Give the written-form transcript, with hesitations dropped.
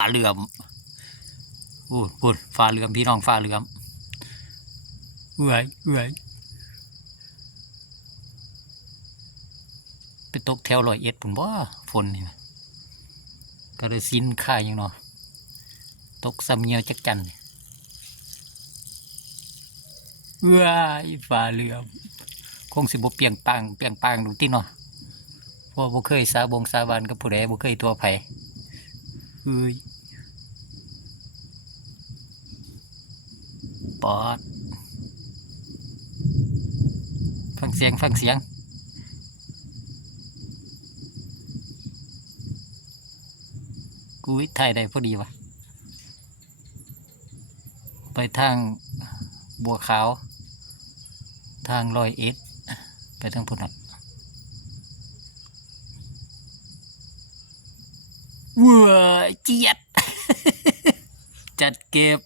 ฟ้าเหลื่อมโอ้โหฟ้าเหลื่อมพี่น้องฟ้าเหลื่อมเอื่อยไปตกแถว101ผมว่าฝนนี่ก็เลยสิ้นค่ายยังเนาะตกซ้ำเงียวจักจันฟ้าเหลื่อมคงสิบ่เปียงปังดูติเนาะเพราะบ่เคยสาบานกับผู้ใดบ่เคยตัวไผเอ้ยปอดฟังเสียงกูถ่ายได้พอดีวะไปทางบัวขาวทาง101ไปทางพุ่นน่ะเว้ยเจี๊ยดจัดเก็บ